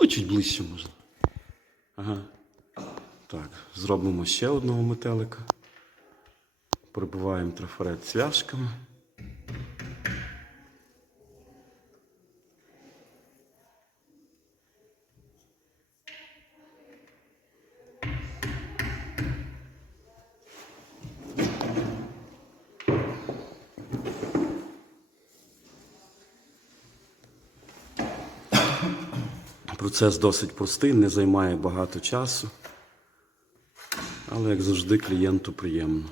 Ну, чуть ближче можна. Ага. Так, зробимо ще одного метелика. Прибиваємо трафарет цвяшками. Процес досить простий, не займає багато часу. Але, як завжди, клієнту приємно.